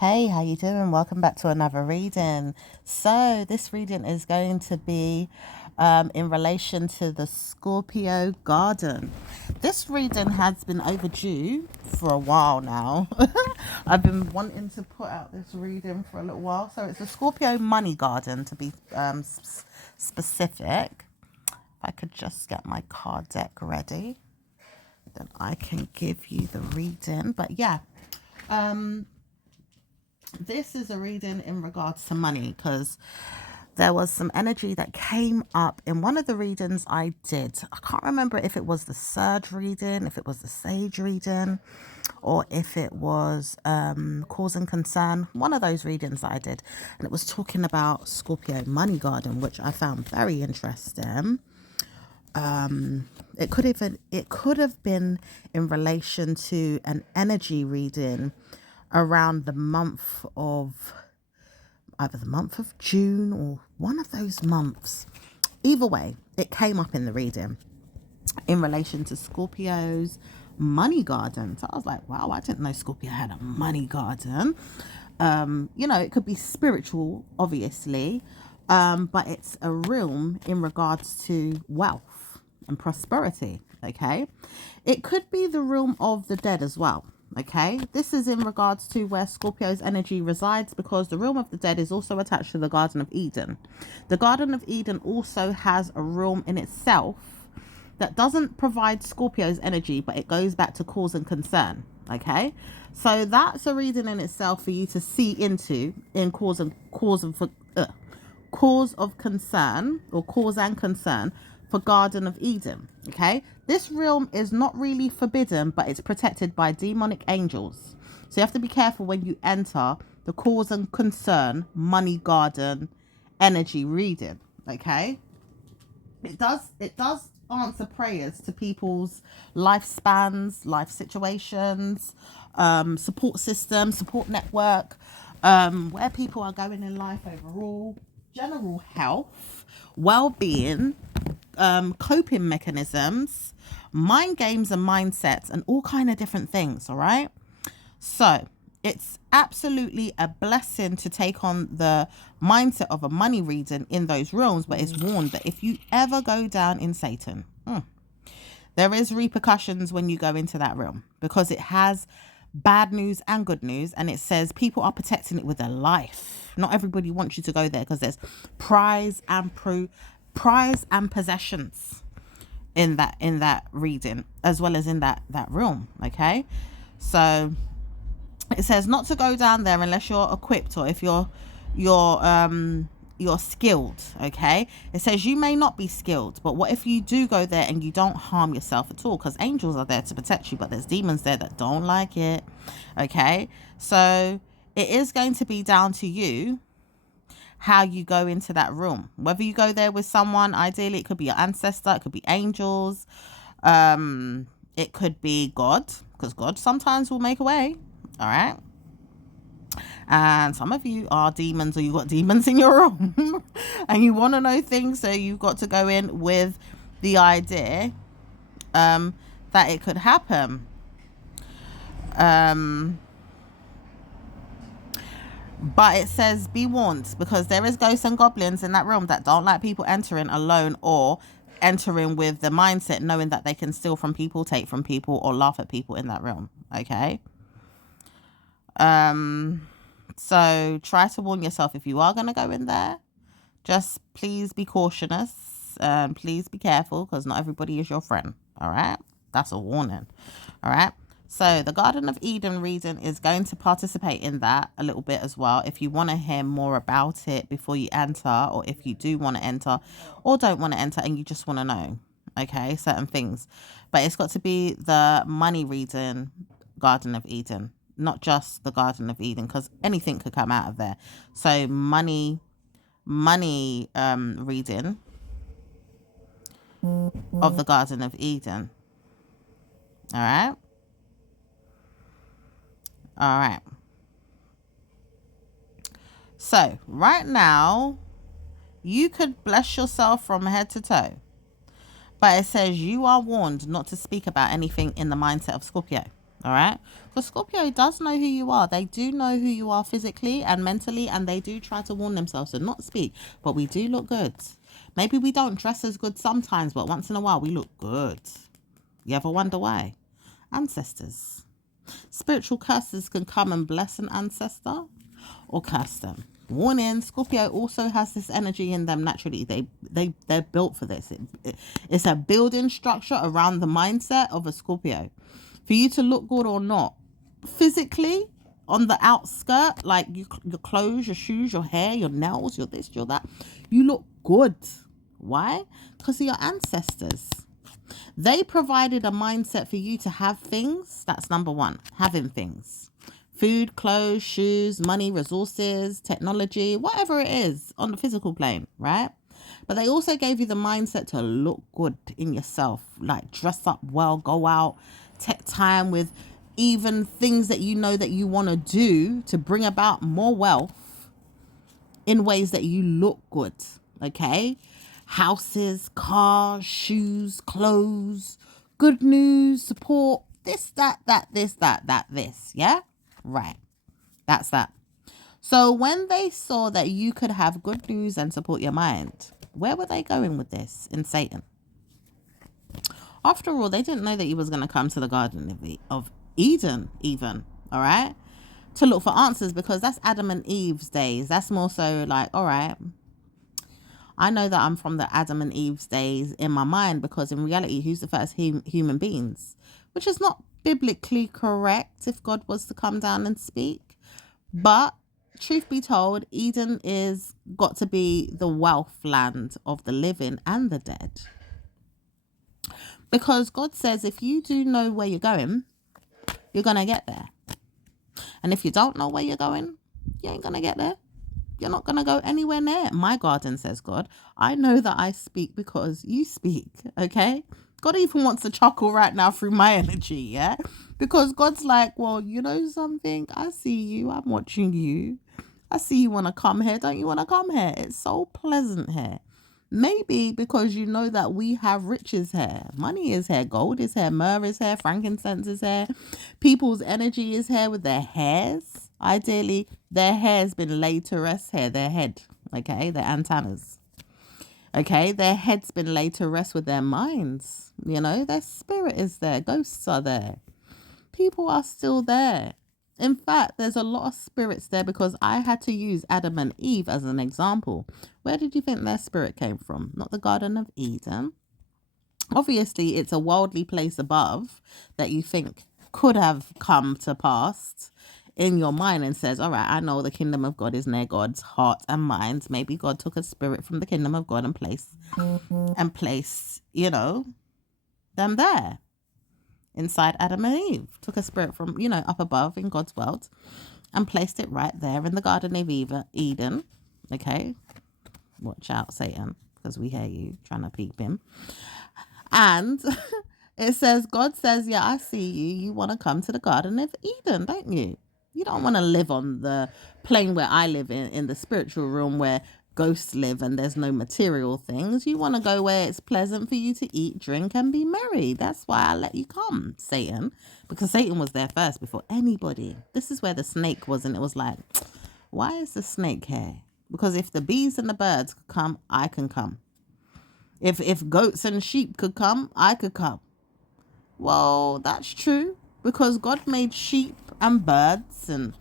Hey, how you doing? Welcome back to another reading. So this reading is going to be in relation to the Scorpio garden. This reading has been overdue for a while now. I've been wanting to put out this reading for a little while. So it's a Scorpio money garden to be specific. If I could just get my card deck ready, then I can give you the reading. But yeah, this is a reading in regards to money because there was some energy that came up in one of the readings I did. I can't remember if it was the surge reading, if it was the sage reading, or if it was cause and concern. One of those readings that I did, and it was talking about Scorpio money garden, which I found very interesting. It could have been in relation to an energy reading around the month of either the month of June or one of those months. Either way, it came up in the reading in relation to Scorpio's money garden. So I was like, wow, I didn't know Scorpio had a money garden. It could be spiritual, obviously, but it's a realm in regards to wealth and prosperity. Okay, it could be the realm of the dead as well. Okay, this is in regards to where Scorpio's energy resides because the realm of the dead is also attached to the Garden of Eden. The Garden of Eden also has a realm in itself that doesn't provide Scorpio's energy, but it goes back to cause and concern. Okay, so that's a reading in itself for you to see into in cause of concern or cause and concern for Garden of Eden. Okay, this realm is not really forbidden, but it's protected by demonic angels. So you have to be careful when you enter the cause and concern money garden energy reading. Okay, it does answer prayers to people's lifespans, life situations, support system, support network, where people are going in life overall, general health, well-being, coping mechanisms, mind games and mindsets, and all kind of different things. All right. So it's absolutely a blessing to take on the mindset of a money reading in those realms, but it's warned that if you ever go down in Satan, there is repercussions when you go into that realm because it has bad news and good news, and it says people are protecting it with their life. Not everybody wants you to go there because there's prize and possessions in that reading as well as in that realm. Okay, so it says not to go down there unless you're equipped or if you're skilled. Okay, it says you may not be skilled, but what if you do go there and you don't harm yourself at all, because angels are there to protect you, but there's demons there that don't like it. Okay, so it is going to be down to you how you go into that room, whether you go there with someone. Ideally it could be your ancestor, it could be angels, it could be God, because God sometimes will make a way. All right, and some of you are demons, or you got demons in your room and you want to know things, so you've got to go in with the idea that it could happen. But it says be warned, because there is ghosts and goblins in that room that don't like people entering alone or entering with the mindset knowing that they can steal from people, take from people, or laugh at people in that room. Okay, so try to warn yourself if you are going to go in there. Just please be cautious, please be careful, because not everybody is your friend. All right, that's a warning. All right, so the Garden of Eden reading is going to participate in that a little bit as well. If you want to hear more about it before you enter, or if you do want to enter or don't want to enter and you just want to know, okay, certain things. But it's got to be the money reading Garden of Eden, not just the Garden of Eden, because anything could come out of there. So money reading of the Garden of Eden. All right. All right. So right now, you could bless yourself from head to toe, but it says you are warned not to speak about anything in the mindset of Scorpio. All right. Because Scorpio does know who you are. They do know who you are physically and mentally, and they do try to warn themselves to not speak. But we do look good. Maybe we don't dress as good sometimes, but once in a while we look good. You ever wonder why? Ancestors. Spiritual curses can come and bless an ancestor or curse them. Warning, Scorpio also has this energy in them naturally. They're built for this. It's a building structure around the mindset of a Scorpio. For you to look good or not, physically, on the outskirt, like your clothes, your shoes, your hair, your nails, your this, your that, you look good. Why? Because of your ancestors. They provided a mindset for you to have things. That's number one, having things. Food, clothes, shoes, money, resources, technology, whatever it is on the physical plane, right? But they also gave you the mindset to look good in yourself, like dress up well, go out, take time with even things that you know that you want to do to bring about more wealth in ways that you look good, okay? Houses, cars, shoes, clothes, good news, support, this, that, this, yeah? Right. That's that. So when they saw that you could have good news and support your mind, where were they going with this in Satan? After all, they didn't know that he was going to come to the Garden of Eden even, all right? To look for answers, because that's Adam and Eve's days. That's more so like, all right, I know that I'm from the Adam and Eve's days in my mind, because in reality, who's the first human beings? Which is not biblically correct if God was to come down and speak. But truth be told, Eden is got to be the wealth land of the living and the dead. Because God says if you do know where you're going, you're going to get there. And if you don't know where you're going, you ain't going to get there. You're not going to go anywhere near my garden, says God. I know that I speak because you speak, okay? God even wants to chuckle right now through my energy, yeah? Because God's like, well, you know something? I see you. I'm watching you. I see you want to come here. Don't you want to come here? It's so pleasant here. Maybe because you know that we have riches here. Money is here. Gold is here. Myrrh is here. Frankincense is here. People's energy is here with their hairs. Ideally, their hair's been laid to rest here. Their head, okay? Their antennas. Okay? Their head's been laid to rest with their minds. You know? Their spirit is there. Ghosts are there. People are still there. In fact, there's a lot of spirits there because I had to use Adam and Eve as an example. Where did you think their spirit came from? Not the Garden of Eden. Obviously, it's a worldly place above that you think could have come to pass in your mind and says, all right, I know the kingdom of God is near God's heart and mind. Maybe God took a spirit from the kingdom of God and placed, you know, them there. Inside Adam and Eve, took a spirit from, you know, up above in God's world and placed it right there in the Garden of Eden. Okay, watch out, Satan, because we hear you trying to peep him. And it says, God says, yeah, I see you. You want to come to the Garden of Eden, don't you? You don't want to live on the plane where I live in the spiritual realm where ghosts live and there's no material things. You want to go where it's pleasant for you to eat, drink, and be merry. That's why I let you come, Satan, because Satan was there first before anybody. This is where the snake was, and it was like, why is the snake here? Because if the bees and the birds could come, I can come. If goats and sheep could come, I could come. Well, that's true, because God made sheep and birds and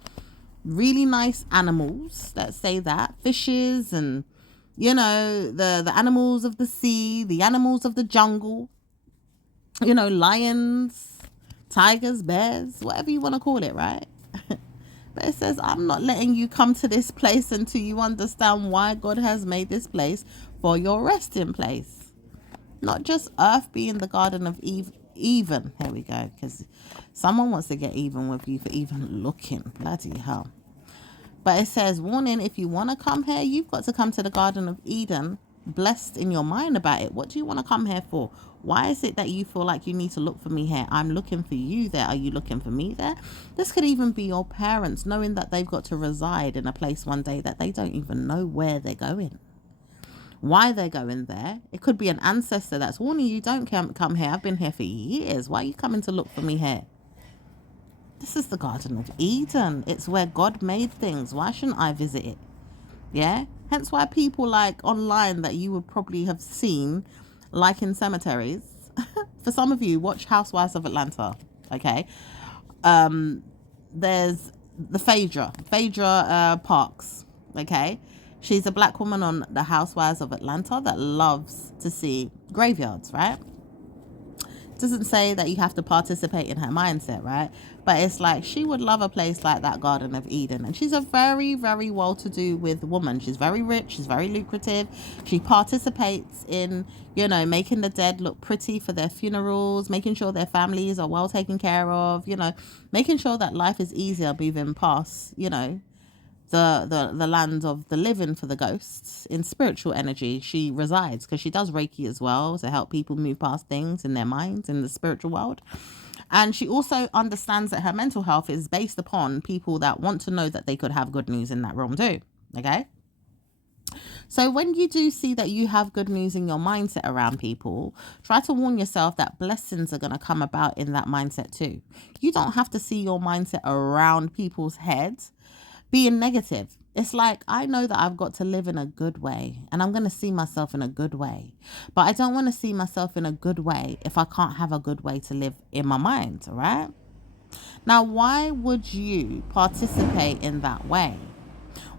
really nice animals, let's say that, fishes and, you know, the animals of the sea, the animals of the jungle, you know, lions, tigers, bears, whatever you want to call it, right? But it says, I'm not letting you come to this place until you understand why God has made this place for your resting place. Not just earth being the Garden of Eve, even. Here we go, because someone wants to get even with you for even looking. Bloody hell. But it says, warning, if you want to come here, you've got to come to the Garden of Eden, blessed in your mind about it. What do you want to come here for? Why is it that you feel like you need to look for me here? I'm looking for you there. Are you looking for me there? This could even be your parents knowing that they've got to reside in a place one day that they don't even know where they're going. Why they're going there. It could be an ancestor that's warning you, don't come here. I've been here for years. Why are you coming to look for me here? This is the Garden of Eden. It's where God made things. Why shouldn't I visit it? Yeah. Hence why people like online that you would probably have seen, like in cemeteries. For some of you, watch Housewives of Atlanta. Okay. There's the Phaedra Parks. Okay. She's a black woman on the Housewives of Atlanta that loves to see graveyards, right? Doesn't say that you have to participate in her mindset, right? But it's like she would love a place like that Garden of Eden. And she's a very, very well-to-do with woman. She's very rich. She's very lucrative. She participates in, making the dead look pretty for their funerals, making sure their families are well taken care of, making sure that life is easier moving past, the land of the living for the ghosts. In spiritual energy she resides, because she does Reiki as well to help people move past things in their minds in the spiritual world. And she also understands that her mental health is based upon people that want to know that they could have good news in that realm too. Okay. So when you do see that you have good news in your mindset around people, try to warn yourself that blessings are going to come about in that mindset too. You don't have to see your mindset around people's heads being negative. It's like, I know that I've got to live in a good way, and I'm going to see myself in a good way. But I don't want to see myself in a good way if I can't have a good way to live in my mind, all right? Now, why would you participate in that way?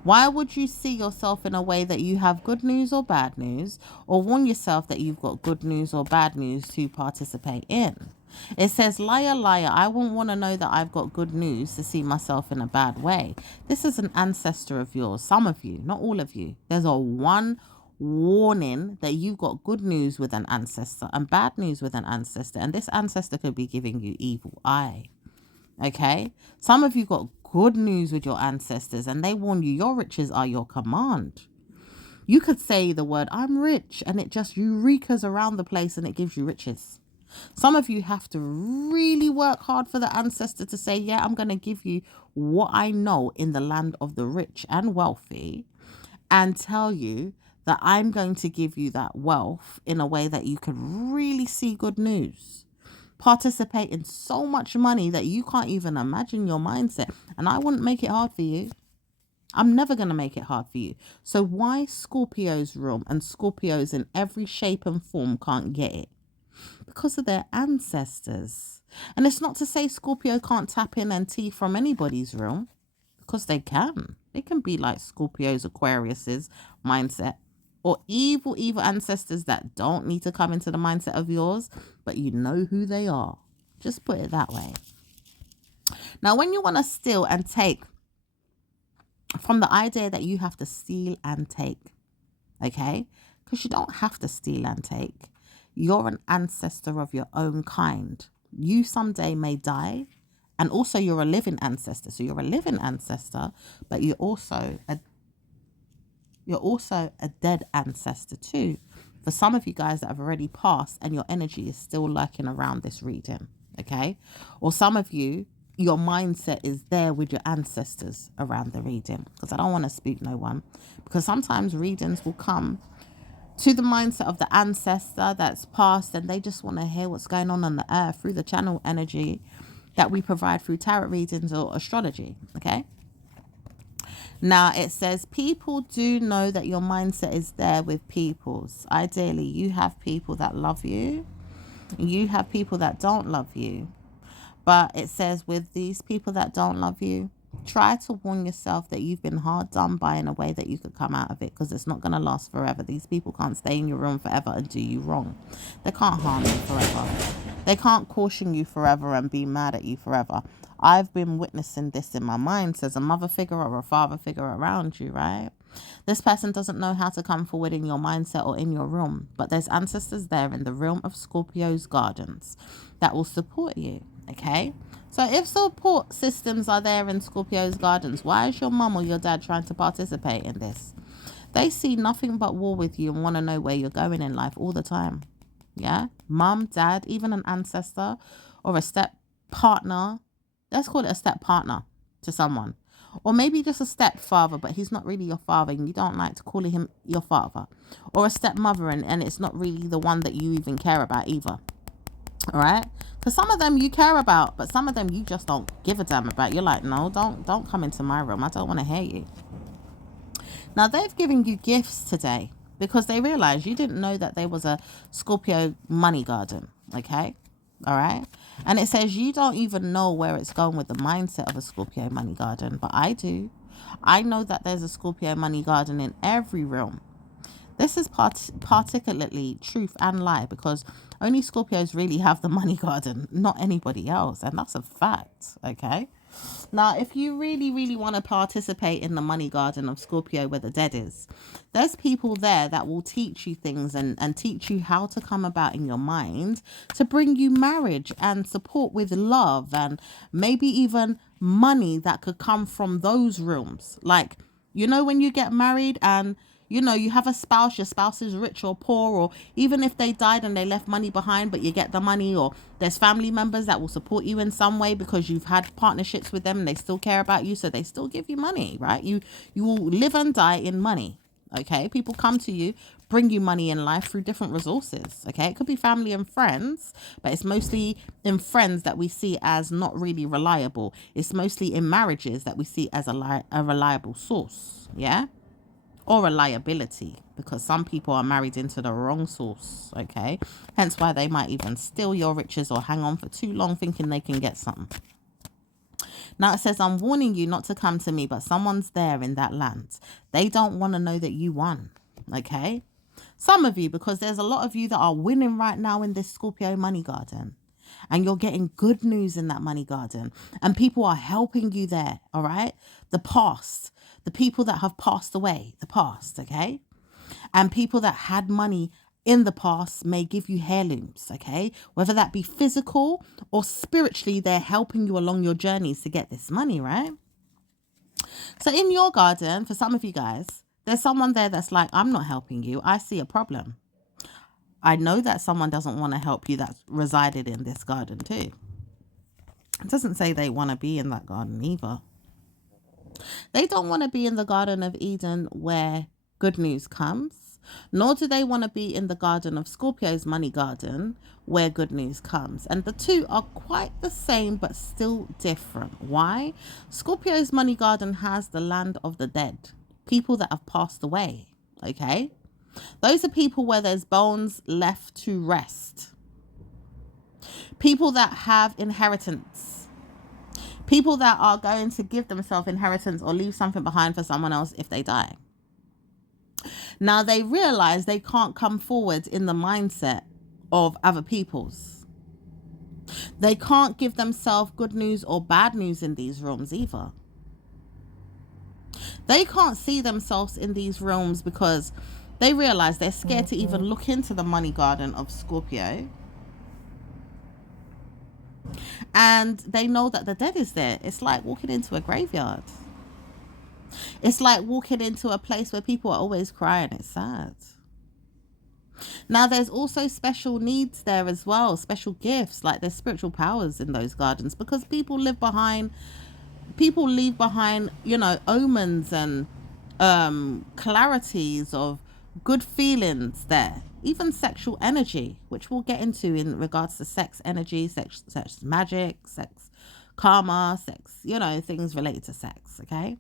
Why would you see yourself in a way that you have good news or bad news, or warn yourself that you've got good news or bad news to participate in? It says, liar, liar, I wouldn't want to know that I've got good news to see myself in a bad way. This is an ancestor of yours. Some of you, not all of you. There's a one warning that you've got good news with an ancestor and bad news with an ancestor. And this ancestor could be giving you evil eye. Okay. Some of you got good news with your ancestors, and they warn you your riches are your command. You could say the word, I'm rich, and it just eurekas around the place and it gives you riches. Some of you have to really work hard for the ancestor to say, yeah, I'm going to give you what I know in the land of the rich and wealthy, and tell you that I'm going to give you that wealth in a way that you can really see good news. Participate in so much money that you can't even imagine your mindset. And I wouldn't make it hard for you. I'm never going to make it hard for you. So why Scorpio's room and Scorpios in every shape and form can't get it? Because of their ancestors. And it's not to say Scorpio can't tap in and tea from anybody's room, because they can. They can be like Scorpio's, Aquarius's mindset, or evil ancestors that don't need to come into the mindset of yours, but you know who they are. Just put it that way. Now, when you want to steal and take, from the idea that you have to steal and take, okay? Because you don't have to steal and take. You're an ancestor of your own kind. You someday may die, and also you're a living ancestor. So you're a living ancestor, but you're also a dead ancestor too. For some of you guys that have already passed and your energy is still lurking around this reading, okay? Or some of you, your mindset is there with your ancestors around the reading, because I don't want to spook no one, because sometimes readings will come to the mindset of the ancestor that's passed, and they just want to hear what's going on the earth through the channel energy that we provide through tarot readings or astrology, okay? Now, it says people do know that your mindset is there with peoples. Ideally, you have people that love you. You have people that don't love you. But it says with these people that don't love you, try to warn yourself that you've been hard done by in a way that you could come out of it, because it's not going to last forever. These people can't stay in your room forever and do you wrong. They can't harm you forever. They can't caution you forever and be mad at you forever. I've been witnessing this in my mind, says a mother figure or a father figure around you, right? This person doesn't know how to come forward in your mindset or in your room, but there's ancestors there in the realm of Scorpio's gardens that will support you, okay? So if support systems are there in Scorpio's gardens, why is your mum or your dad trying to participate in this? They see nothing but war with you and want to know where you're going in life all the time. Yeah? Mum, dad, even an ancestor or a step partner. Let's call it a step partner to someone. Or maybe just a stepfather, but he's not really your father and you don't like to call him your father. Or a stepmother and it's not really the one that you even care about either. All right. Because some of them you care about, but some of them you just don't give a damn about. You're like, no, don't come into my room. I don't want to hear you. Now they've given you gifts today because they realize you didn't know that there was a Scorpio money garden. Okay. All right. And it says you don't even know where it's going with the mindset of a Scorpio money garden, but I do. I know that there's a Scorpio money garden in every room. This is particularly truth and lie because only Scorpios really have the money garden, not anybody else. And that's a fact, okay? Now, if you really, really want to participate in the money garden of Scorpio where the dead is, there's people there that will teach you things and teach you how to come about in your mind to bring you marriage and support with love and maybe even money that could come from those rooms. Like, you know, when you get married and you know, you have a spouse, your spouse is rich or poor, or even if they died and they left money behind, but you get the money, or there's family members that will support you in some way because you've had partnerships with them and they still care about you, so they still give you money, right? You will live and die in money, okay? People come to you, bring you money in life through different resources, okay? It could be family and friends, but it's mostly in friends that we see as not really reliable. It's mostly in marriages that we see as a reliable source, yeah? Or a liability, because some people are married into the wrong source, okay? Hence why they might even steal your riches or hang on for too long thinking they can get something. Now it says, I'm warning you not to come to me, but someone's there in that land. They don't want to know that you won, okay? Some of you, because there's a lot of you that are winning right now in this Scorpio money garden. And you're getting good news in that money garden. And people are helping you there, all right? The past, the people that have passed away, the past, okay? And people that had money in the past may give you heirlooms, okay? Whether that be physical or spiritually, they're helping you along your journeys to get this money, right? So in your garden, for some of you guys, there's someone there that's like, I'm not helping you. I see a problem. I know that someone doesn't want to help you that's resided in this garden too. It doesn't say they want to be in that garden either. They don't want to be in the Garden of Eden where good news comes, nor do they want to be in the garden of Scorpio's money garden where good news comes. And the two are quite the same but still different. Why? Scorpio's money garden has the land of the dead, people that have passed away, okay? Those are people where there's bones left to rest. People that have inheritance. People that are going to give themselves inheritance or leave something behind for someone else if they die. Now they realize they can't come forward in the mindset of other people's. They can't give themselves good news or bad news in these rooms either. They can't see themselves in these rooms because they realize they're scared to even look into the money garden of Scorpio. And they know that the dead is there. It's like walking into a graveyard. It's like walking into a place where people are always crying. It's sad. Now, there's also special needs there as well, special gifts, like there's spiritual powers in those gardens because people leave behind, you know, omens and clarities of good feelings there, even sexual energy, which we'll get into in regards to sex energy, sex magic, sex karma, sex, you know, things related to sex, okay?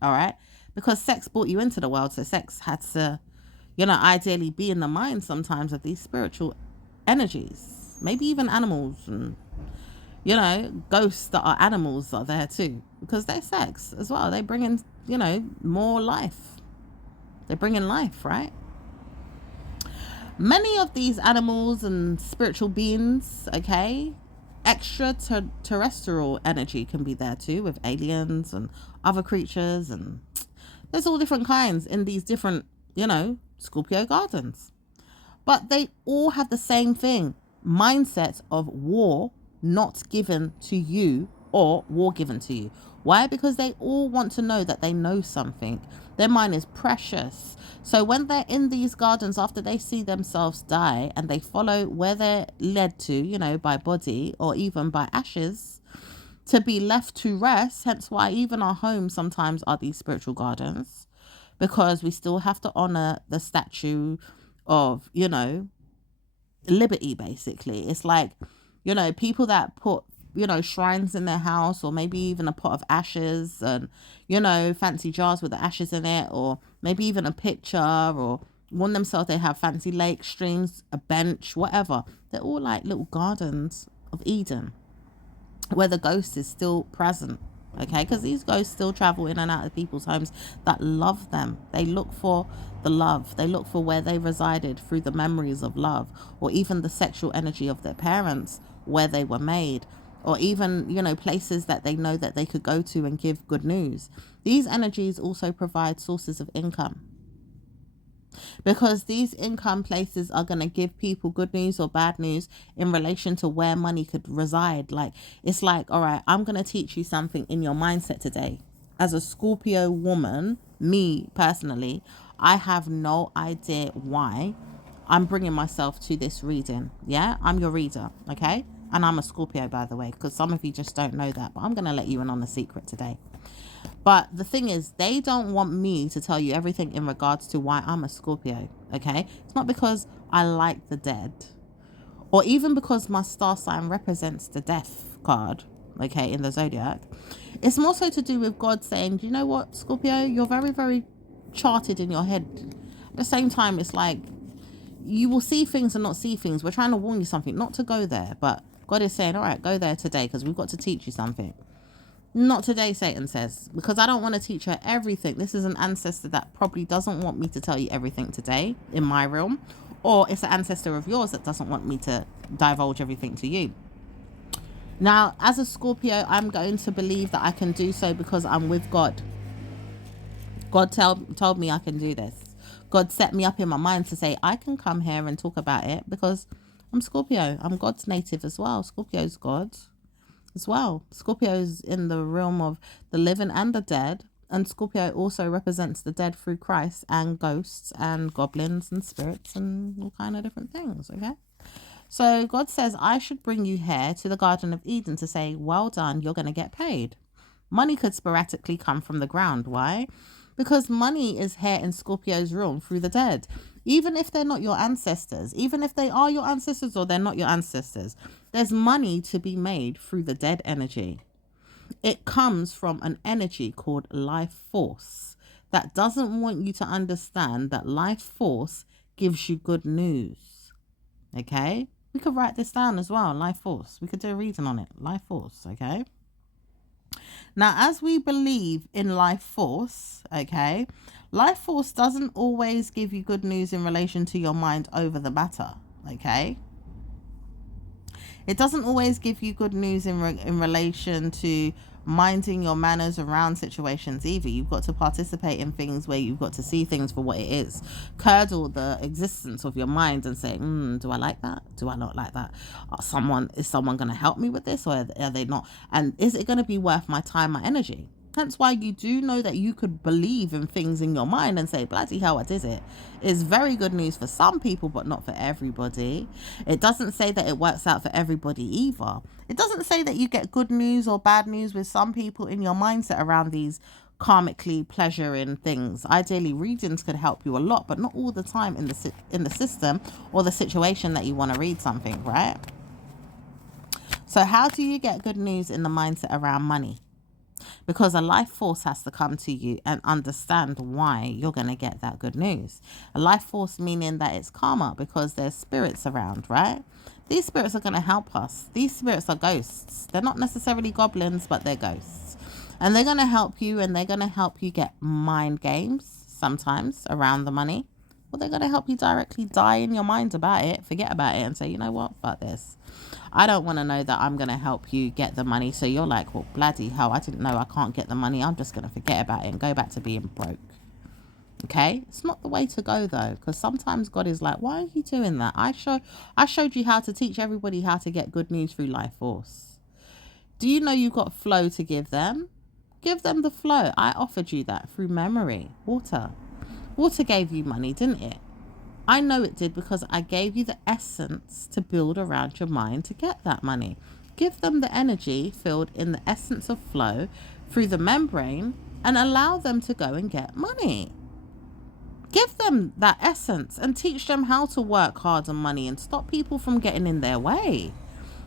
All right? Because sex brought you into the world, so sex had to, you know, ideally be in the mind sometimes of these spiritual energies, maybe even animals and, you know, ghosts that are animals are there too, because they're sex as well. They bring in, you know, more life. They bring in life, right? Many of these animals and spiritual beings, okay, extraterrestrial energy can be there too with aliens and other creatures, and there's all different kinds in these different, you know, Scorpio gardens. But they all have the same thing, mindset of war not given to you or war given to you. Why? Because they all want to know that they know something. Their mind is precious. So when they're in these gardens, after they see themselves die and they follow where they're led to, you know, by body or even by ashes, to be left to rest, hence why even our homes sometimes are these spiritual gardens, because we still have to honor the statue of, you know, liberty, basically. It's like, you know, people that put, you know, shrines in their house, or maybe even a pot of ashes, and, you know, fancy jars with the ashes in it, or maybe even a picture, or one themselves, they have fancy lakes, streams, a bench, whatever. They're all like little gardens of Eden where the ghost is still present. Okay, because these ghosts still travel in and out of people's homes that love them. They look for the love, they look for where they resided through the memories of love, or even the sexual energy of their parents, where they were made, or even, you know, places that they know that they could go to and give good news. These energies also provide sources of income, because these income places are going to give people good news or bad news in relation to where money could reside. Like, it's like, all right, I'm going to teach you something in your mindset today. As a Scorpio woman, me personally, I have no idea why I'm bringing myself to this reading. Yeah, I'm your reader, okay? And I'm a Scorpio, by the way, because some of you just don't know that, but I'm going to let you in on a secret today. But the thing is, they don't want me to tell you everything in regards to why I'm a Scorpio, okay? It's not because I like the dead, or even because my star sign represents the death card, okay, in the zodiac. It's more so to do with God saying, do you know what, Scorpio, you're very, very charted in your head. At the same time, it's like, you will see things and not see things. We're trying to warn you something, not to go there, but God is saying, all right, go there today, because we've got to teach you something. Not today, Satan says, because I don't want to teach her everything. This is an ancestor that probably doesn't want me to tell you everything today in my realm, or it's an ancestor of yours that doesn't want me to divulge everything to you. Now, as a Scorpio, I'm going to believe that I can do so because I'm with God. God told me I can do this. God set me up in my mind to say I can come here and talk about it because I'm Scorpio. I'm God's native as well. Scorpio's God as well. Scorpio is in the realm of the living and the dead, and Scorpio also represents the dead through Christ, and ghosts and goblins and spirits and all kind of different things. Okay, so God says I should bring you here to the Garden of Eden to say, well done, you're going to get paid. Money could sporadically come from the ground. Why? Because money is here in Scorpio's realm through the dead. Even if they're not your ancestors, even if they are your ancestors or they're not your ancestors, there's money to be made through the dead energy. It comes from an energy called life force that doesn't want you to understand that life force gives you good news. Okay? We could write this down as well, life force. We could do a reading on it, life force, okay? Now, as we believe in life force, okay, life force doesn't always give you good news in relation to your mind over the matter, okay? It doesn't always give you good news in relation to minding your manners around situations either. You've got to participate in things where you've got to see things for what it is. Curdle the existence of your mind and say, do I like that? Do I not like that? Is someone going to help me with this, or are they not? And is it going to be worth my time, my energy? Hence why you do know that you could believe in things in your mind and say, bloody hell, I did it. It's very good news for some people, but not for everybody. It doesn't say that it works out for everybody either. It doesn't say that you get good news or bad news with some people in your mindset around these karmically pleasuring things. Ideally, readings could help you a lot, but not all the time in the system or the situation that you want to read something, right? So how do you get good news in the mindset around money? Because a life force has to come to you and understand why you're going to get that good news. A life force meaning that it's karma, because there's spirits around, right? These spirits are going to help us. These spirits are ghosts. They're not necessarily goblins, but they're ghosts. And they're going to help you, and they're going to help you get mind games sometimes around the money. Or they're going to help you directly die in your mind about it, forget about it, and say, you know what, fuck this. I don't want to know that I'm going to help you get the money. So you're like, well, bloody hell, I didn't know I can't get the money. I'm just going to forget about it and go back to being broke. Okay? It's not the way to go, though, because sometimes God is like, why are you doing that? I showed you how to teach everybody how to get good news through life force. Do you know you've got flow to give them? Give them the flow. I offered you that through memory. Water. Water gave you money, didn't it? I know it did, because I gave you the essence to build around your mind to get that money. Give them the energy filled in the essence of flow through the membrane and allow them to go and get money. Give them that essence and teach them how to work hard on money and stop people from getting in their way.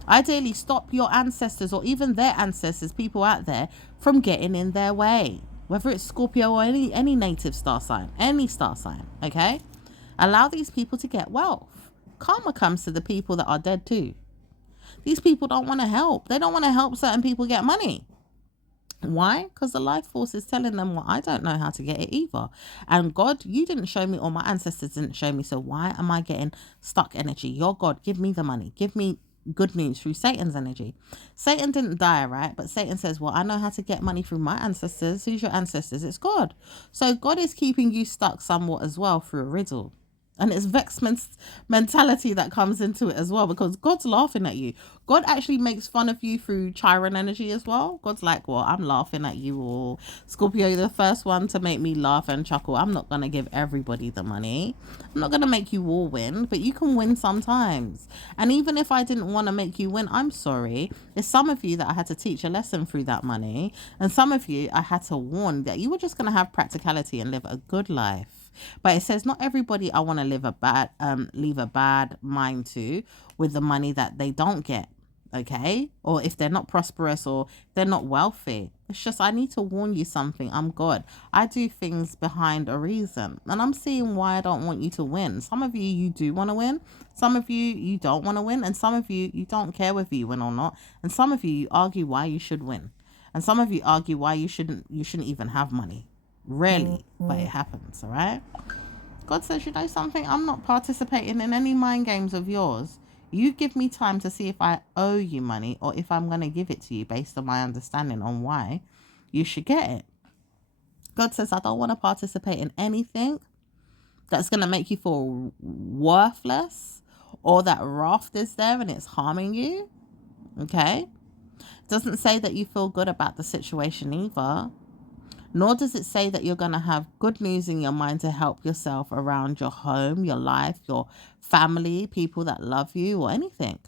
Ideally, stop your ancestors or even their ancestors, people out there, from getting in their way. Whether it's Scorpio or any native star sign, any star sign, okay? Allow these people to get wealth. Karma comes to the people that are dead too. These people don't want to help. They don't want to help certain people get money. Why? Because the life force is telling them, well, I don't know how to get it either. And God, you didn't show me, or my ancestors didn't show me. So why am I getting stuck energy? Your God, give me the money. Give me good news through Satan's energy. Satan didn't die, right? But Satan says, well, I know how to get money through my ancestors. Who's your ancestors? It's God. So God is keeping you stuck somewhat as well through a riddle. And it's vex mentality that comes into it as well, because God's laughing at you. God actually makes fun of you through Chiron energy as well. God's like, well, I'm laughing at you all. Scorpio, you're the first one to make me laugh and chuckle. I'm not going to give everybody the money. I'm not going to make you all win, but you can win sometimes. And even if I didn't want to make you win, I'm sorry. There's some of you that I had to teach a lesson through that money. And some of you I had to warn that you were just going to have practicality and live a good life. But it says not everybody I want to leave a bad mind to with the money that they don't get, okay? Or if they're not prosperous or they're not wealthy. It's just I need to warn you something. I'm God. I do things behind a reason. And I'm seeing why I don't want you to win. Some of you do want to win. Some of you don't want to win. And some of you don't care whether you win or not. And some of you argue why you should win. And some of you argue why you shouldn't even have money. Rarely, but it happens, all right? God says, you know something? I'm not participating in any mind games of yours. You give me time to see if I owe you money or if I'm going to give it to you based on my understanding on why you should get it. God says, I don't want to participate in anything that's going to make you feel worthless or that raft is there and it's harming you, okay? It doesn't say that you feel good about the situation either. Nor does it say that you're going to have good news in your mind to help yourself around your home, your life, your family, people that love you, or anything.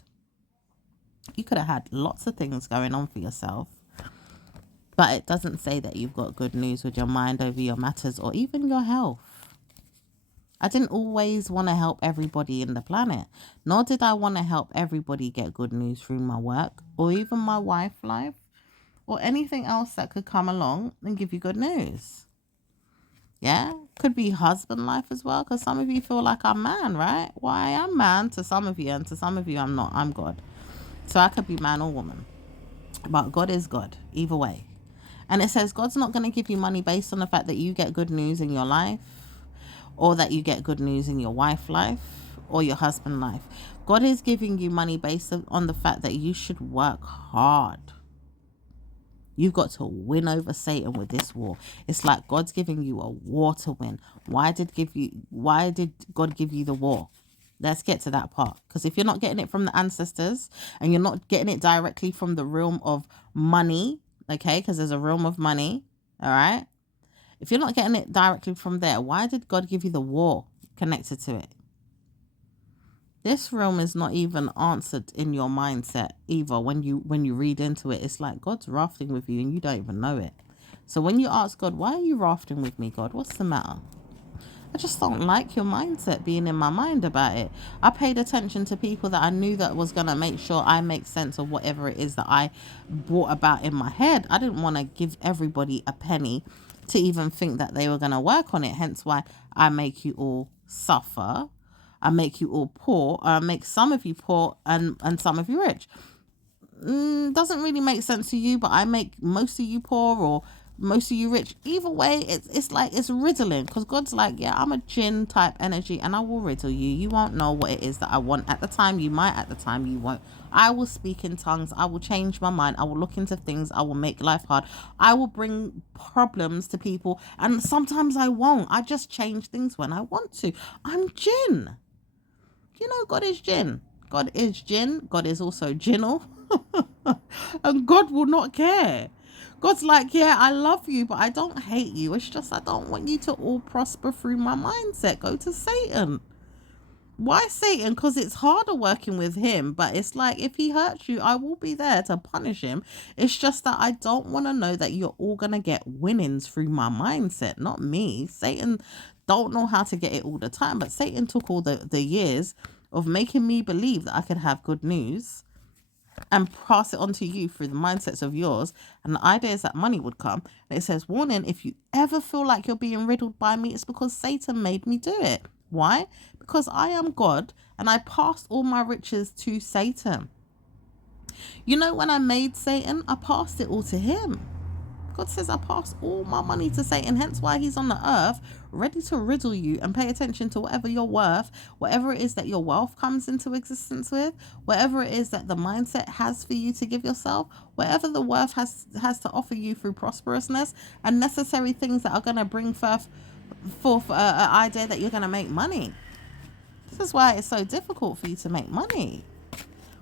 You could have had lots of things going on for yourself. But it doesn't say that you've got good news with your mind over your matters or even your health. I didn't always want to help everybody in the planet. Nor did I want to help everybody get good news through my work or even my wife life. Or anything else that could come along and give you good news. Yeah, could be husband life as well, because some of you feel like I'm man, right? Why I'm man to some of you, and to some of you I'm not. I'm God. So I could be man or woman. But God is God, either way. And it says God's not going to give you money based on the fact that you get good news in your life, or that you get good news in your wife life, or your husband life. God is giving you money based on the fact that you should work hard. You've got to win over Satan with this war. It's like God's giving you a war to win. Why did God give you the war? Let's get to that part. Because if you're not getting it from the ancestors and you're not getting it directly from the realm of money, okay, because there's a realm of money, all right? If you're not getting it directly from there, why did God give you the war connected to it? This realm is not even answered in your mindset either. When you read into it, it's like God's rafting with you and you don't even know it. So when you ask God, why are you rafting with me, God? What's the matter? I just don't like your mindset being in my mind about it. I paid attention to people that I knew that was going to make sure I make sense of whatever it is that I brought about in my head. I didn't want to give everybody a penny to even think that they were going to work on it. Hence why I make you all suffer. I make you all poor. I make some of you poor and some of you rich. Doesn't really make sense to you, but I make most of you poor or most of you rich. Either way, it's like it's riddling, because God's like, yeah, I'm a jinn type energy and I will riddle you. You won't know what it is that I want at the time. You might, at the time you won't. I will speak in tongues. I will change my mind. I will look into things. I will make life hard. I will bring problems to people, and sometimes I won't. I just change things when I want to. I'm jinn. You know, God is jinn. God is jinn. God is also jinnal. And God will not care. God's like, yeah, I love you, but I don't hate you. It's just I don't want you to all prosper through my mindset. Go to Satan. Why Satan? Because it's harder working with him. But it's like, if he hurts you, I will be there to punish him. It's just that I don't want to know that you're all going to get winnings through my mindset, not me. Satan don't know how to get it all the time. But Satan took all the years of making me believe that I could have good news and pass it on to you through the mindsets of yours, and the idea is that money would come. And it says, warning, if you ever feel like you're being riddled by me, it's because Satan made me do it. Why? Because I am God and I passed all my riches to Satan. You know, when I made Satan, I passed it all to him. God says I pass all my money to Satan, hence why he's on the earth ready to riddle you. And pay attention to whatever you're worth, whatever it is that your wealth comes into existence with, whatever it is that the mindset has for you to give yourself, whatever the worth has to offer you through prosperousness and necessary things that are going to bring forth an idea that you're going to make money. This is why it's so difficult for you to make money.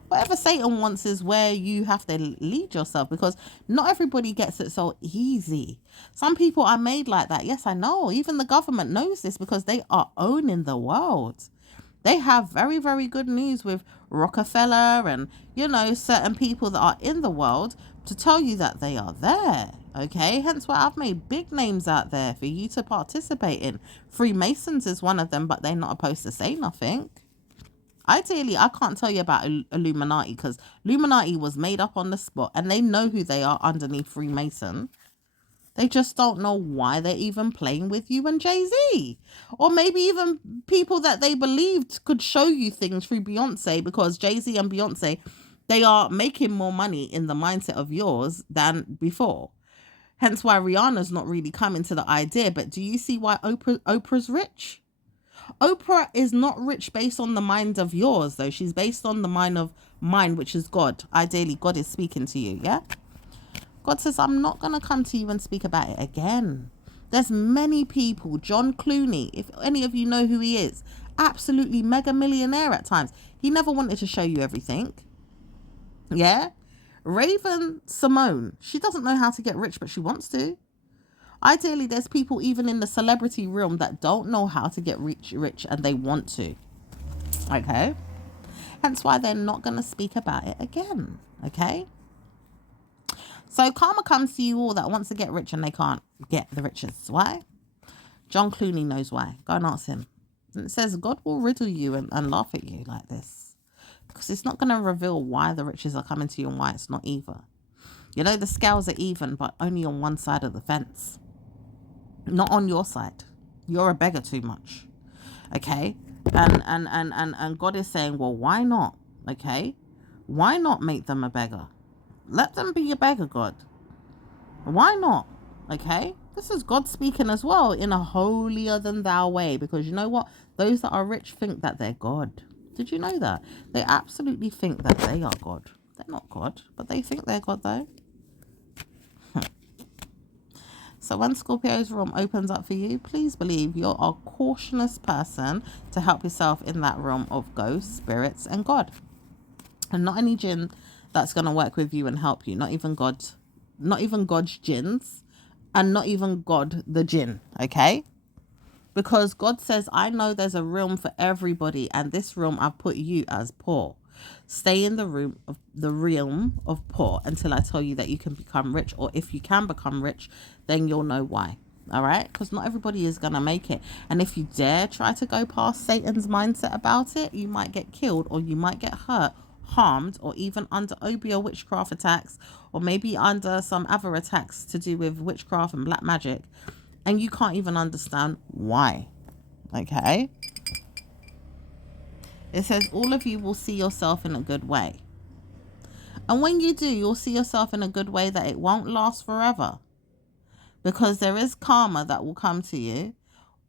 Whatever Satan wants is where you have to lead yourself, because not everybody gets it so easy. Some people are made like that. Yes, I know. Even the government knows this because they are owning the world. They have very, very good news with Rockefeller and, you know, certain people that are in the world to tell you that they are there. Okay, hence why I've made big names out there for you to participate in. Freemasons is one of them, but they're not opposed to say nothing. Ideally, I can't tell you about Illuminati because Illuminati was made up on the spot and they know who they are underneath Freemason. They just don't know why they're even playing with you and Jay-Z. Or maybe even people that they believed could show you things through Beyonce, because Jay-Z and Beyonce, they are making more money in the mindset of yours than before. Hence why Rihanna's not really coming to the idea. But do you see why Oprah's rich? Oprah is not rich based on the mind of yours, though. She's based on the mind of mine, which is God. Ideally, God is speaking to you, yeah? God says, I'm not going to come to you and speak about it again. There's many people. John Clooney, if any of you know who he is, absolutely mega millionaire at times. He never wanted to show you everything. Yeah? Raven Simone, she doesn't know how to get rich, but she wants to. Ideally, there's people even in the celebrity realm that don't know how to get rich and they want to. Okay? Hence why they're not going to speak about it again. Okay? So karma comes to you all that wants to get rich and they can't get the riches. Why? John Clooney knows why. Go and ask him. And it says God will riddle you and laugh at you like this. Because it's not going to reveal why the riches are coming to you and why it's not either. You know, the scales are even, but only on one side of the fence. Not on your side. You're a beggar too much. Okay? And God is saying, well, why not? Okay? Why not make them a beggar? Let them be a beggar, God. Why not? Okay? This is God speaking as well in a holier than thou way. Because you know what? Those that are rich think that they're God. Did you know that? They absolutely think that they are God. They're not God, but they think they're God though. So when Scorpio's realm opens up for you, please believe you're a cautious person to help yourself in that realm of ghosts, spirits, and God. And not any jinn that's going to work with you and help you. Not even God's jinns, and not even God the jinn, okay? Because God says, I know there's a realm for everybody, and this realm I've put you as poor. Stay in the realm of poor until I tell you that you can become rich, or if you can become rich, then you'll know why. All right? Because not everybody is going to make it. And if you dare try to go past Satan's mindset about it, you might get killed, or you might get hurt, harmed, or even under Obi or witchcraft attacks, or maybe under some other attacks to do with witchcraft and black magic. And you can't even understand why. Okay? It says all of you will see yourself in a good way. And when you do, you'll see yourself in a good way that it won't last forever. Because there is karma that will come to you.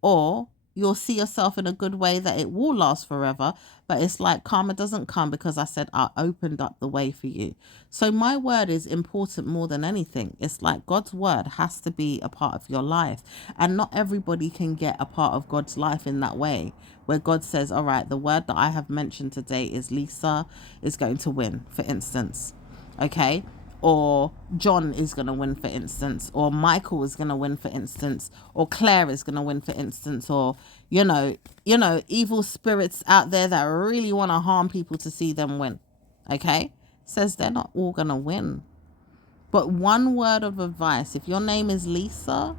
Or you'll see yourself in a good way that it will last forever. But it's like karma doesn't come because I said I opened up the way for you. So my word is important more than anything. It's like God's word has to be a part of your life. And not everybody can get a part of God's life in that way. Where God says, all right, the word that I have mentioned today is Lisa is going to win, for instance. Okay? Or John is going to win, for instance, or Michael is going to win, for instance, or Claire is going to win, for instance, or, you know, evil spirits out there that really want to harm people to see them win. Okay? Says they're not all going to win. But one word of advice, if your name is Lisa,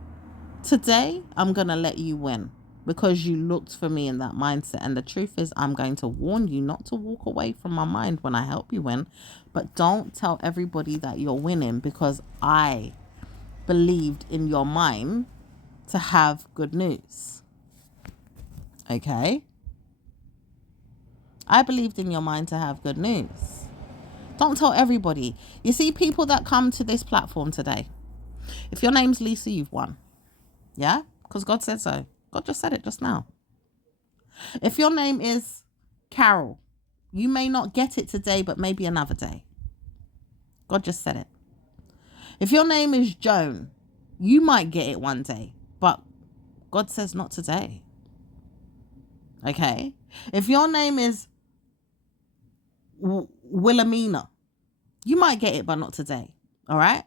today I'm going to let you win. because you looked for me in that mindset. And the truth is, I'm going to warn you not to walk away from my mind when I help you win. But don't tell everybody that you're winning, because I believed in your mind to have good news. Okay? I believed in your mind to have good news. Don't tell everybody. You see, people that come to this platform today, if your name's Lisa, you've won. Yeah? Because God said so. God just said it just now. If your name is Carol, you may not get it today, but maybe another day. God just said it. If your name is Joan, you might get it one day, but God says not today. Okay? If your name is Wilhelmina, you might get it, but not today. All right?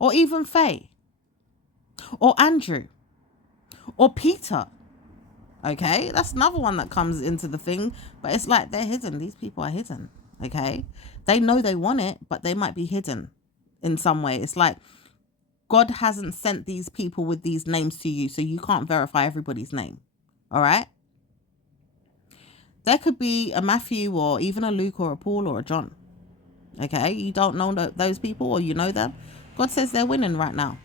Or even Faye. Or Andrew. Or Peter. Okay? That's another one that comes into the thing. But it's like they're hidden. These people are hidden. Okay? They know they want it, but they might be hidden in some way. It's like God hasn't sent these people with these names to you, so you can't verify everybody's name. All right? There could be a Matthew or even a Luke or a Paul or a John. Okay? You don't know those people, or you know them. God says they're winning right now.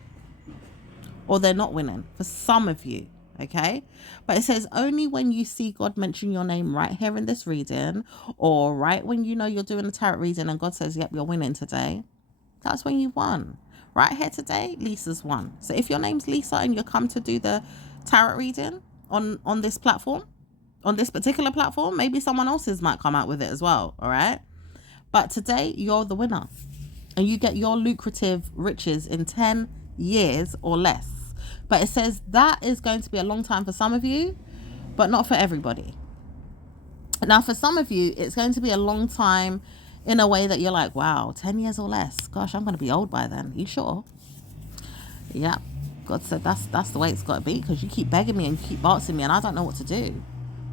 Or they're not winning for some of you. Okay? But it says only when you see God mention your name right here in this reading, or right when you know you're doing a tarot reading and God says, yep, you're winning today, that's when you won. Right here today, Lisa's won. So if your name's Lisa and you come to do the tarot reading on this platform, on this particular platform, maybe someone else's might come out with it as well. All right? But today, you're the winner. And you get your lucrative riches in 10 years or less. But it says that is going to be a long time for some of you, but not for everybody. Now, for some of you, it's going to be a long time in a way that you're like, wow, 10 years or less. Gosh, I'm going to be old by then. You sure? Yeah. God said that's the way it's got to be, because you keep begging me and you keep asking me and I don't know what to do.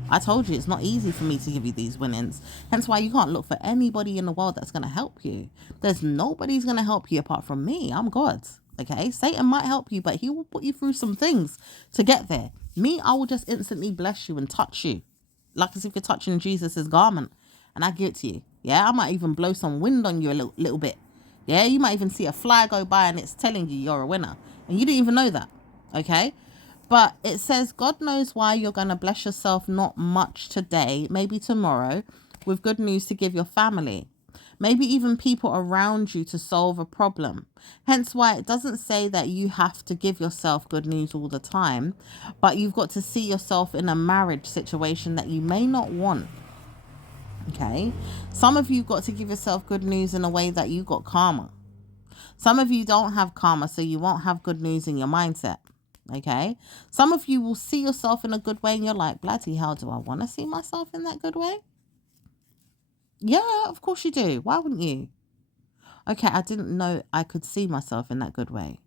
I told you it's not easy for me to give you these winnings. Hence why you can't look for anybody in the world that's going to help you. There's nobody's going to help you apart from me. I'm God. Okay? Satan might help you, but he will put you through some things to get there. Me, I will just instantly bless you and touch you, like as if you're touching Jesus's garment, and I give it to you. Yeah? I might even blow some wind on you a little bit. Yeah? You might even see a fly go by and it's telling you you're a winner. And you didn't even know that. Okay? But it says God knows why you're going to bless yourself not much today, maybe tomorrow, with good news to give your family. Maybe even people around you to solve a problem. Hence why it doesn't say that you have to give yourself good news all the time, but you've got to see yourself in a marriage situation that you may not want. Okay? Some of you got to give yourself good news in a way that you got karma. Some of you don't have karma, so you won't have good news in your mindset. Okay? Some of you will see yourself in a good way and you're like, bloody hell, do I want to see myself in that good way? Yeah, of course you do. Why wouldn't you? Okay, I didn't know I could see myself in that good way.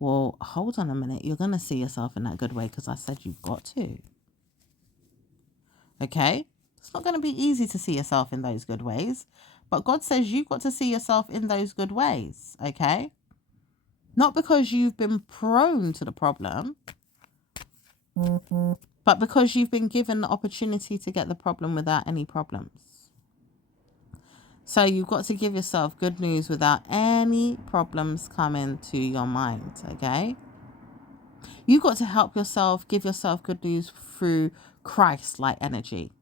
Well, hold on a minute. You're going to see yourself in that good way because I said you've got to. Okay? It's not going to be easy to see yourself in those good ways, but God says you've got to see yourself in those good ways. Okay? Not because you've been prone to the problem, but because you've been given the opportunity to get the problem without any problems. So you've got to give yourself good news without any problems coming to your mind, okay? You've got to help yourself, give yourself good news through Christ-like energy.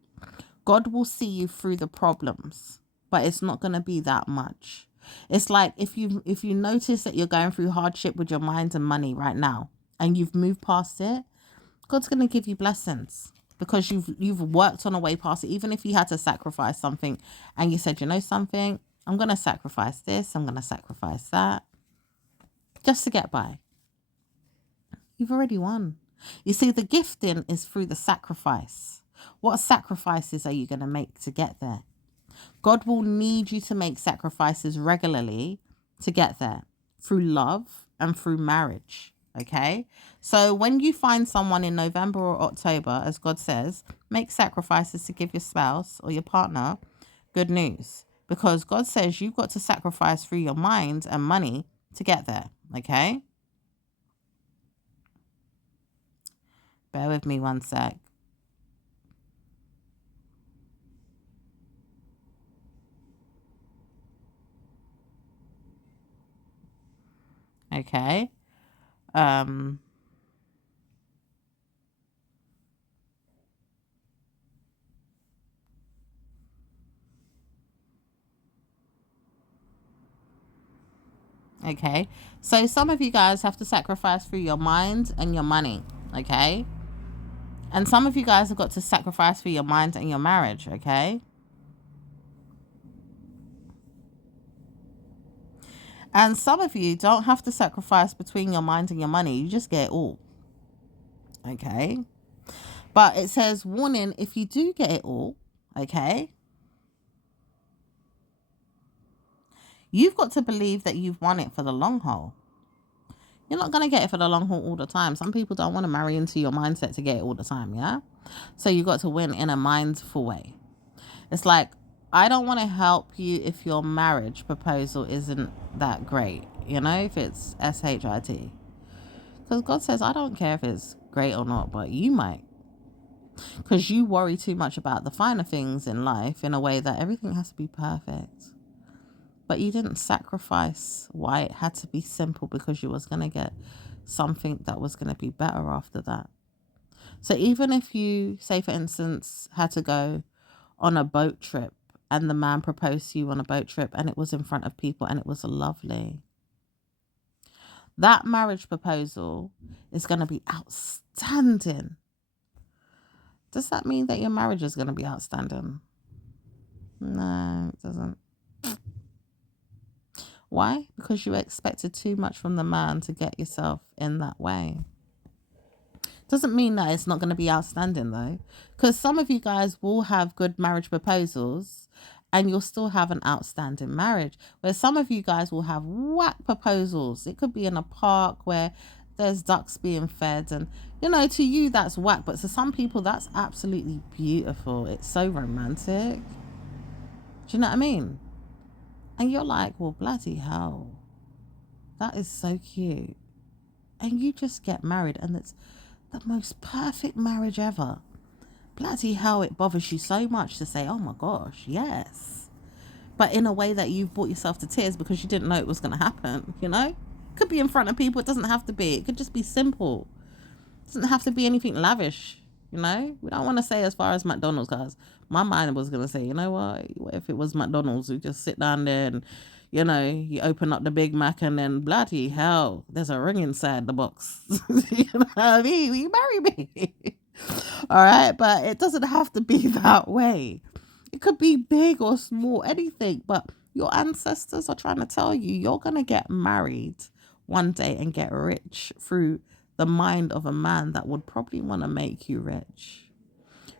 God will see you through the problems, but it's not going to be that much. It's like if you notice that you're going through hardship with your mind and money right now and you've moved past it, God's going to give you blessings because you've worked on a way past it. Even if you had to sacrifice something and you said, you know something, I'm going to sacrifice this, I'm going to sacrifice that just to get by. You've already won. You see, the gifting is through the sacrifice. What sacrifices are you going to make to get there? God will need you to make sacrifices regularly to get there through love and through marriage. Okay? So when you find someone in November or October, as God says, make sacrifices to give your spouse or your partner good news. Because God says you've got to sacrifice through your mind and money to get there. Okay? Bear with me one sec. Okay. Okay. So some of you guys have to sacrifice through your mind and your money. Okay. And some of you guys have got to sacrifice for your mind and your marriage. Okay. And some of you don't have to sacrifice between your mind and your money. You just get it all. Okay. But it says, warning, if you do get it all, okay, you've got to believe that you've won it for the long haul. You're not going to get it for the long haul all the time. Some people don't want to marry into your mindset to get it all the time, yeah? So you've got to win in a mindful way. It's like, I don't want to help you if your marriage proposal isn't that great, you know, if it's SHIT. Because God says, I don't care if it's great or not, but you might. Because you worry too much about the finer things in life in a way that everything has to be perfect. But you didn't sacrifice why it had to be simple, because you was going to get something that was going to be better after that. So even if you, say for instance, had to go on a boat trip and the man proposed to you on a boat trip and it was in front of people and it was lovely, that marriage proposal is going to be outstanding. Does that mean that your marriage is going to be outstanding? No, it doesn't. Why? Because you expected too much from the man to get yourself in that way. Doesn't mean that it's not going to be outstanding though, because some of you guys will have good marriage proposals and you'll still have an outstanding marriage, where some of you guys will have whack proposals. It could be in a park where there's ducks being fed, and you know, to you that's whack, but to some people that's absolutely beautiful. It's so romantic. Do you know what I mean? And you're like, well, bloody hell, that is so cute. And you just get married and it's the most perfect marriage ever. Bloody hell, it bothers you so much to say, oh my gosh, yes. But in a way that you've brought yourself to tears because you didn't know it was going to happen, you know? Could be in front of people. It doesn't have to be. It could just be simple. It doesn't have to be anything lavish, you know? We don't want to say as far as McDonald's, because my mind was going to say, you know what if it was McDonald's? We just sit down there and, you know, you open up the Big Mac and then bloody hell, there's a ring inside the box. You know what I mean? Will you marry me? All right, but it doesn't have to be that way. It could be big or small, anything. But your ancestors are trying to tell you you're going to get married one day and get rich through the mind of a man that would probably want to make you rich.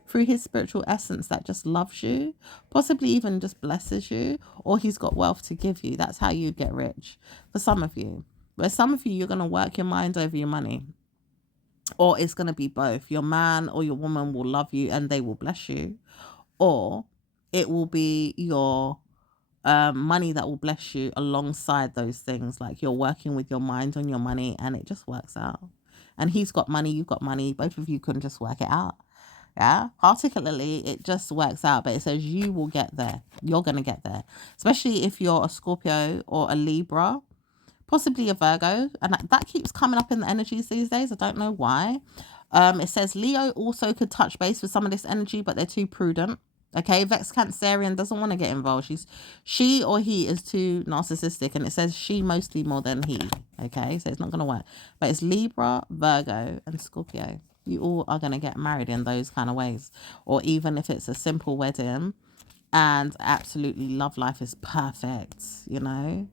Through his spiritual essence that just loves you, possibly even just blesses you, or he's got wealth to give you. That's how you'd get rich for some of you. But some of you, you're going to work your mind over your money. Or it's going to be both. Your man or your woman will love you and they will bless you. Or it will be your money that will bless you alongside those things. Like you're working with your mind on your money and it just works out. And he's got money, you've got money. Both of you can just work it out. Yeah, particularly it just works out, but it says you will get there. You're going to get there, especially if you're a Scorpio or a Libra, possibly a Virgo, and that keeps coming up in the energies these days. I don't know why. It says Leo also could touch base with some of this energy, but they're too prudent. Okay, Vex Cancerian doesn't want to get involved. She or he is too narcissistic, and it says she mostly more than he. Okay, so it's not going to work. But it's Libra, Virgo, and Scorpio. You all are going to get married in those kind of ways, or even if it's a simple wedding, and absolutely love life is perfect. You know.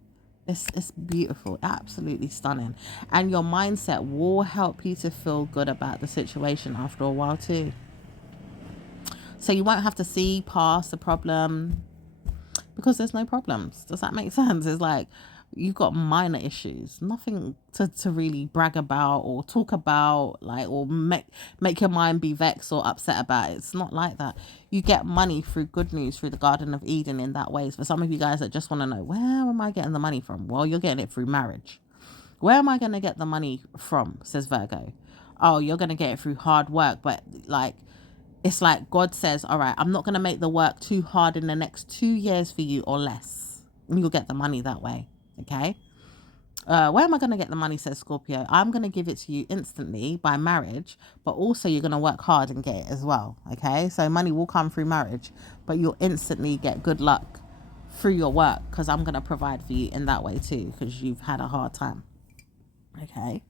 It's beautiful, absolutely stunning. And your mindset will help you to feel good about the situation after a while too. So you won't have to see past the problem because there's no problems. Does that make sense? It's like you've got minor issues, nothing to really brag about or talk about, like, or make your mind be vexed or upset about. It's not like that. You get money through good news, through the Garden of Eden in that way. For some of you guys that just want to know, where am I getting the money from? Well, you're getting it through marriage. Where am I going to get the money from, says Virgo. Oh, you're going to get it through hard work. But like, it's like God says, all right, I'm not going to make the work too hard in the next 2 years for you or less. And you'll get the money that way. Okay. Where am I going to get the money, says Scorpio? I'm going to give it to you instantly by marriage, but also you're going to work hard and get it as well. Okay. So money will come through marriage, but you'll instantly get good luck through your work because I'm going to provide for you in that way too because you've had a hard time. Okay.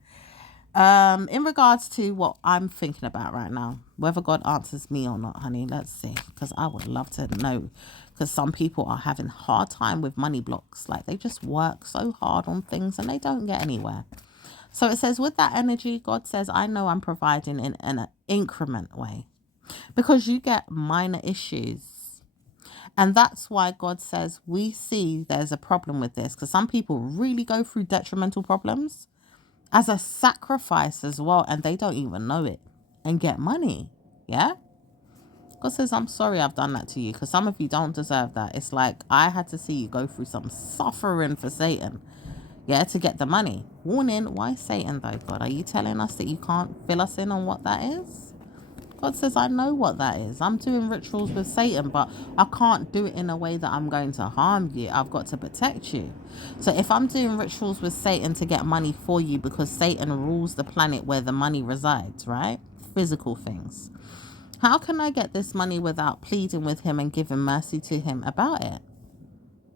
In regards to what I'm thinking about right now, whether God answers me or not, honey, let's see, because I would love to know, because some people are having hard time with money blocks. Like they just work so hard on things and they don't get anywhere. So it says with that energy, God says, I know I'm providing in an increment way because you get minor issues. And that's why God says we see there's a problem with this, because some people really go through detrimental problems as a sacrifice as well, and they don't even know it and get money. Yeah. God says, I'm sorry I've done that to you because some of you don't deserve that. It's like I had to see you go through some suffering for Satan, yeah, to get the money. Warning, why Satan though, God? Are you telling us that you can't fill us in on what that is? God says, I know what that is. I'm doing rituals with Satan, but I can't do it in a way that I'm going to harm you. I've got to protect you. So if I'm doing rituals with Satan to get money for you because Satan rules the planet where the money resides, right? Physical things. How can I get this money without pleading with him and giving mercy to him about it?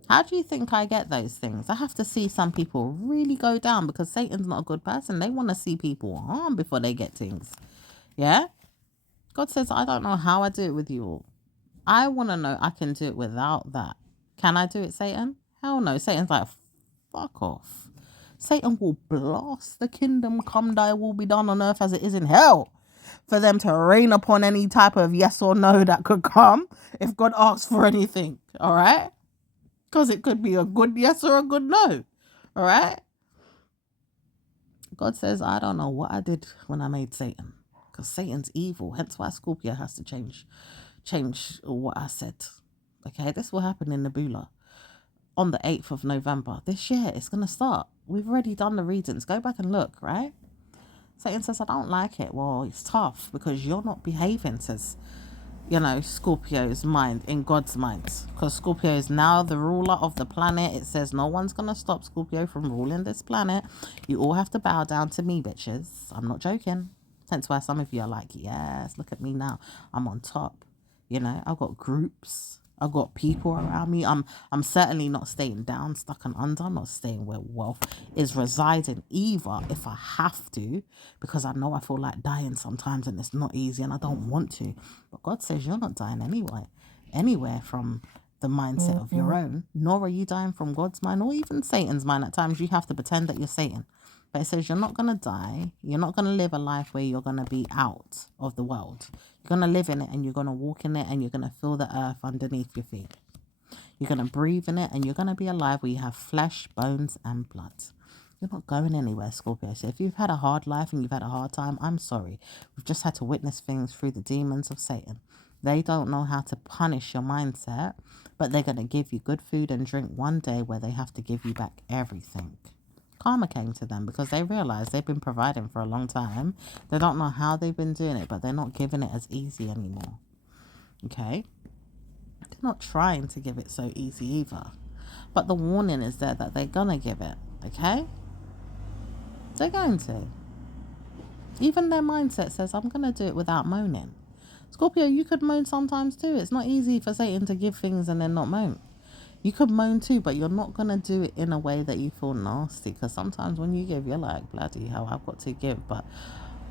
How do you think I get those things? I have to see some people really go down because Satan's not a good person. They want to see people harm before they get things. Yeah? God says, I don't know how I do it with you all. I want to know I can do it without that. Can I do it, Satan? Hell no. Satan's like, fuck off. Satan will blast the kingdom come, thy will be done on earth as it is in hell. For them to rain upon any type of yes or no that could come if God asks for anything. All right? Because it could be a good yes or a good no. All right? God says, I don't know what I did when I made Satan. Because Satan's evil. Hence why Scorpio has to change what I said. Okay, this will happen in Nebula on the 8th of November. This year, it's going to start. We've already done the readings. Go back and look, right? Satan says, I don't like it. Well, it's tough because you're not behaving, says, Scorpio's mind, in God's mind. Because Scorpio is now the ruler of the planet. It says no one's going to stop Scorpio from ruling this planet. You all have to bow down to me, bitches. I'm not joking. Hence why some of you are like, yes, look at me now. I'm on top. I've got groups. I've got people around me. I'm certainly not staying down, stuck and under. I'm not staying where wealth is residing either if I have to, because I know I feel like dying sometimes and it's not easy and I don't want to. But God says you're not dying anywhere from the mindset of your own, nor are you dying from God's mind or even Satan's mind. At times you have to pretend that you're Satan. But it says you're not going to die. You're not going to live a life where you're going to be out of the world. You're going to live in it and you're going to walk in it and you're going to feel the earth underneath your feet. You're going to breathe in it and you're going to be alive where you have flesh, bones and blood. You're not going anywhere, Scorpio. So if you've had a hard life and you've had a hard time, I'm sorry. We've just had to witness things through the demons of Satan. They don't know how to punish your mindset, but they're going to give you good food and drink one day where they have to give you back everything. Karma came to them because they realized they've been providing for a long time. They don't know how they've been doing it, but they're not giving it as easy anymore. Okay? They're not trying to give it so easy either. But the warning is there that they're going to give it. Okay? They're going to. Even their mindset says, I'm going to do it without moaning. Scorpio, you could moan sometimes too. It's not easy for Satan to give things and then not moan. You could moan too, but you're not going to do it in a way that you feel nasty. Because sometimes when you give, you're like, bloody hell, I've got to give. But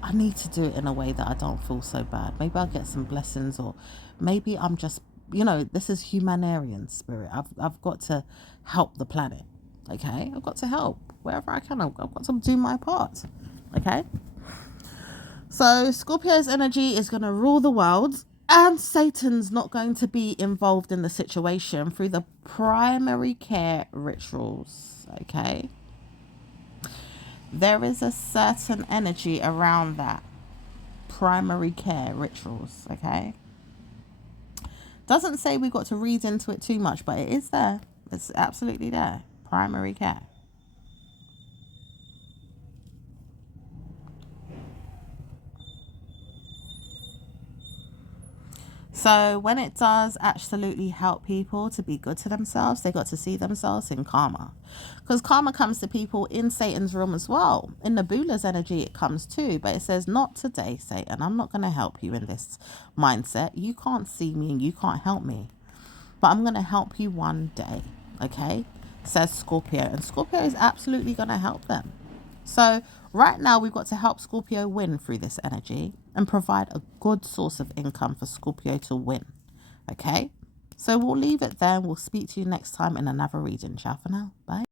I need to do it in a way that I don't feel so bad. Maybe I'll get some blessings, or maybe I'm just, this is humanitarian spirit. I've got to help the planet. Okay? I've got to help wherever I can. I've got to do my part. Okay? So Scorpio's energy is going to rule the world. And Satan's not going to be involved in the situation through the primary care rituals, okay? There is a certain energy around that primary care rituals, okay? Doesn't say we got to read into it too much, but it is there. It's absolutely there. Primary care. So when it does absolutely help people to be good to themselves, they got to see themselves in karma. Because karma comes to people in Satan's realm as well. In Nabula's energy, it comes too. But it says, not today, Satan. I'm not going to help you in this mindset. You can't see me and you can't help me. But I'm going to help you one day. Okay? Says Scorpio. And Scorpio is absolutely going to help them. So right now we've got to help Scorpio win through this energy and provide a good source of income for Scorpio to win. Okay? So we'll leave it there and we'll speak to you next time in another reading. Ciao for now. Bye.